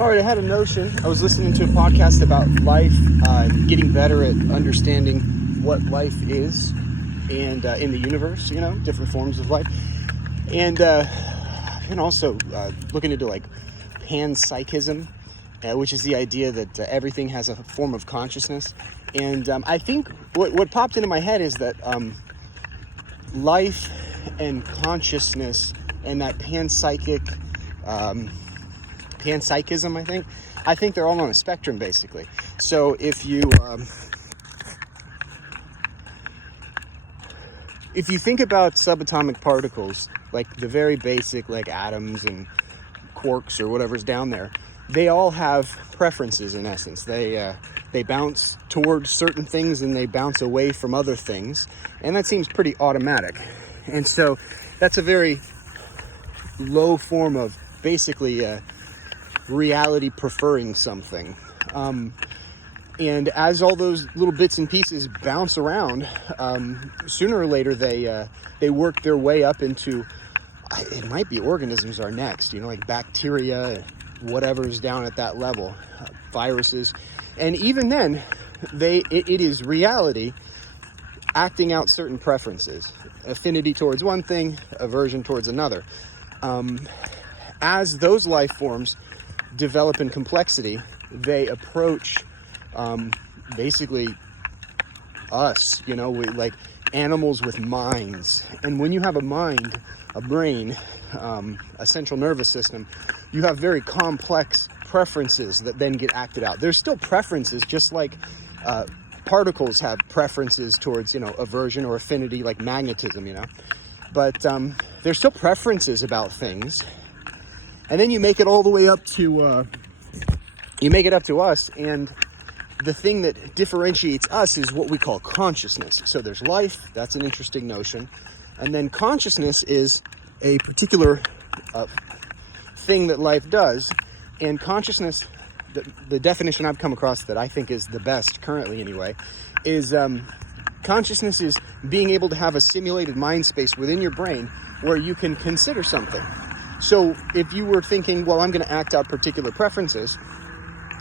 All right, I had a notion. I was listening to a podcast about life, getting better at understanding what life is and in the universe, different forms of life. And also looking into like Panpsychism, which is the idea that everything has a form of consciousness. And I think what popped into my head is that life and consciousness and that panpsychism, I think they're all on a spectrum, basically. So if you think about subatomic particles, like the very basic, like atoms and quarks or whatever's down there, they all have preferences in essence. They bounce towards certain things and they bounce away from other things, and that seems pretty automatic. And so that's a very low form of basically reality preferring something. And as all those little bits and pieces bounce around, sooner or later they work their way up into, it might be organisms are next, like bacteria, whatever's down at that level, viruses. And even then, it is reality acting out certain preferences, affinity towards one thing, aversion towards another. As those life forms develop in complexity, they approach basically us, we like animals with minds. And when you have a mind, a brain, a central nervous system, you have very complex preferences that then get acted out. There's still preferences, just like particles have preferences towards, aversion or affinity, like magnetism, But there's still preferences about things. And then you make it all the way up to, us, and the thing that differentiates us is what we call consciousness. So there's life, that's an interesting notion. And then consciousness is a particular thing that life does. And consciousness, the definition I've come across that I think is the best currently anyway, is consciousness is being able to have a simulated mind space within your brain where you can consider something. So if you were thinking, well, I'm going to act out particular preferences,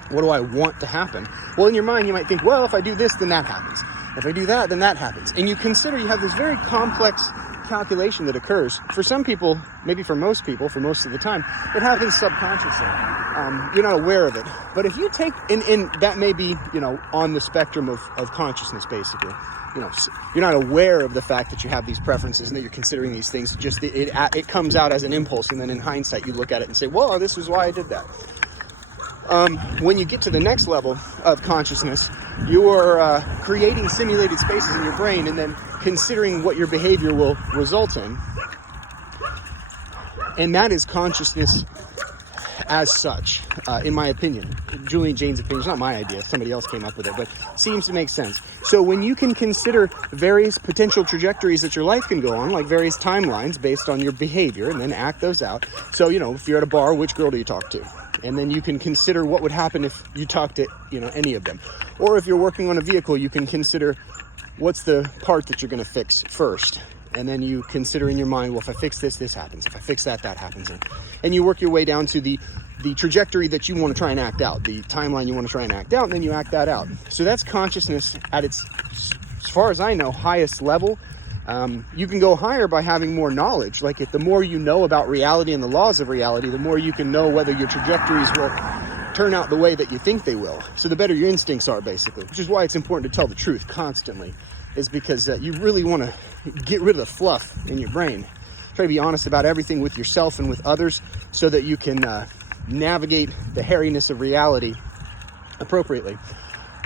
what do I want to happen? Well, in your mind, you might think, well, if I do this, then that happens. If I do that, then that happens. And you have this very complex calculation that occurs. For some people, maybe for most people, for most of the time, it happens subconsciously. You're not aware of it. But if you take, and that may be, on the spectrum of consciousness, basically. You're not aware of the fact that you have these preferences and that you're considering these things. Just it comes out as an impulse, and then in hindsight, you look at it and say, well, this is why I did that. When you get to the next level of consciousness, you are creating simulated spaces in your brain and then considering what your behavior will result in. And that is consciousness as such, in my opinion. Julian Jane's opinion. It's not my idea. Somebody else came up with it, but seems to make sense. So when you can consider various potential trajectories that your life can go on, like various timelines based on your behavior, and then act those out. So, if you're at a bar, which girl do you talk to? And then you can consider what would happen if you talked to, any of them. Or if you're working on a vehicle, you can consider what's the part that you're going to fix first. And then you consider in your mind, well, if I fix this, this happens. If I fix that, that happens. And you work your way down to the trajectory that you want to try and act out, the timeline you want to try and act out, and then you act that out. So that's consciousness at its, as far as I know, highest level. You can go higher by having more knowledge. Like the more you know about reality and the laws of reality, the more you can know whether your trajectories will turn out the way that you think they will. So the better your instincts are, basically, which is why it's important to tell the truth constantly, is because you really want to get rid of the fluff in your brain. Try to be honest about everything with yourself and with others so that you can navigate the hairiness of reality appropriately.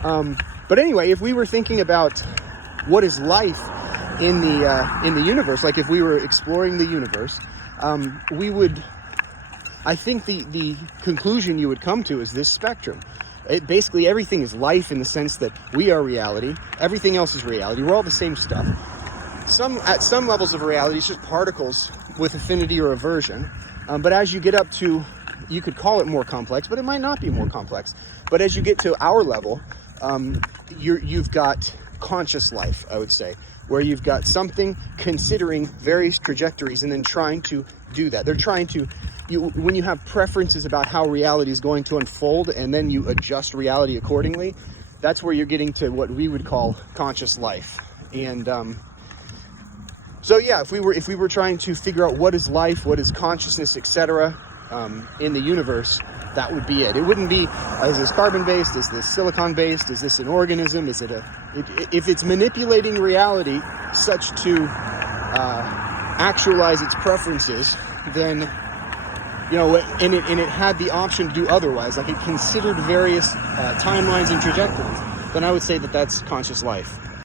But anyway, if we were thinking about what is life in the universe, like if we were exploring the universe, we would, I think the conclusion you would come to is this spectrum. Basically, everything is life in the sense that we are reality. Everything else is reality. We're all the same stuff. At some levels of reality, it's just particles with affinity or aversion. But as you get up to, you could call it more complex, but it might not be more complex. But as you get to our level, you've got conscious life, I would say, where you've got something considering various trajectories and then trying to do that. They're trying to, when you have preferences about how reality is going to unfold, and then you adjust reality accordingly, that's where you're getting to what we would call conscious life. And so yeah, if we were trying to figure out what is life, what is consciousness, etc., in the universe, that would be it. It wouldn't be, is this carbon-based? Is this silicon-based? Is this an organism? Is it if it's manipulating reality such to actualize its preferences, then, you know, and it had the option to do otherwise, like it considered various timelines and trajectories, then I would say that that's conscious life.